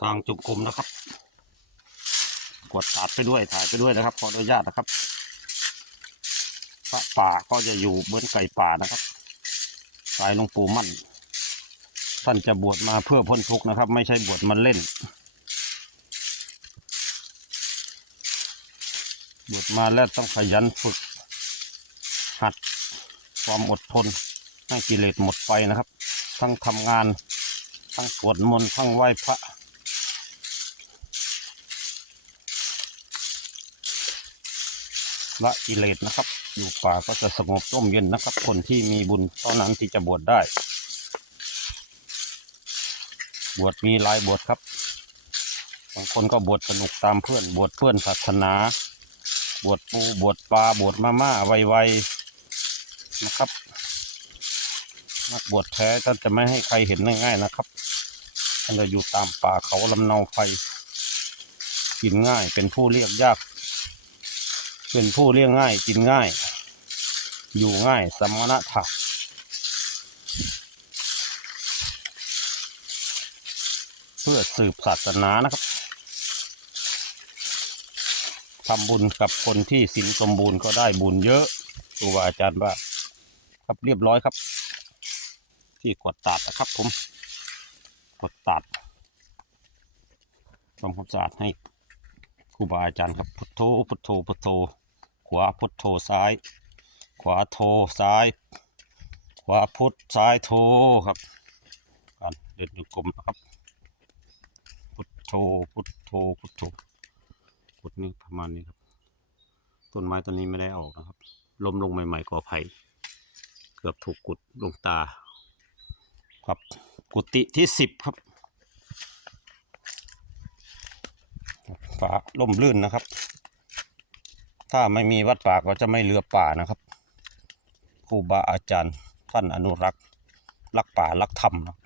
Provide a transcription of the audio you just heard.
ทางจุกกลมนะครับ กดตัดไปด้วยถ่ายไปด้วยนะครับ ขออนุญาตนะครับพระป่าก็จะอยู่เหมือนไก่ป่านะครับ สายหลวงปู่มั่น ท่านจะบวชมาเพื่อพ้นทุกข์นะครับ ไม่ใช่บวชมาเล่น บวชมาแล้วต้องขยันฝึก หัดความอดทนให้กิเลสหมดไปนะครับ ทั้งทำงาน ทั้งสวดมนต์ทั้งไหว้พระ ละกิเลสนะครับ อยู่ป่าก็จะสงบร่มเย็นนะครับ คนที่มีบุญเท่านั้นที่จะบวชได้ บวชมีหลายบวชครับ บางคนก็บวชสนุกตามเพื่อน บวชเพื่อนศาสนา บวชปูบวชปลาบวชมาม่าไวๆนะครับ นักบวชแท้ท่านจะไม่ให้ใครเห็นง่ายๆนะครับท่านจะอยู่ตามป่าเขาลำเนาไฟกินง่ายเป็นผู้เรียกยาก เป็นผู้เลี้ยงง่ายกินง่าย อยู่ง่ายสมณถะเพื่อสืบศาสนานะครับทำบุญกับคนที่สินสมบูรณ์ก็ได้บุญเยอะครูบาอาจารย์ว่าครับเรียบร้อยครับ ที่กดตัดนะครับผมกดตัดทำความสะอาดให้ครูบาอาจารย์ครับพุทโธพุทโธพุทโธ วาพุทโธซ้าย ขวาโธซ้าย ขวาพุทซ้ายโธครับการเดินอยู่กลมนะครับ พุทโธพุทโธพุทโธพุทนี้ประมาณนี้ครับ ต้นไม้ต้นนี้ไม่ได้ออกนะครับล้มลงใหม่ ๆก่อไผ่เกือบถูกกุดลงตา ครับกุฏิที่สิบครับฝาล่มลื่นนะครับ ถ้าไม่มีวัดป่าก็จะไม่เรือป่านะครับครูบาอาจารย์ท่านอนุรักษ์รักป่ารักธรรมนะ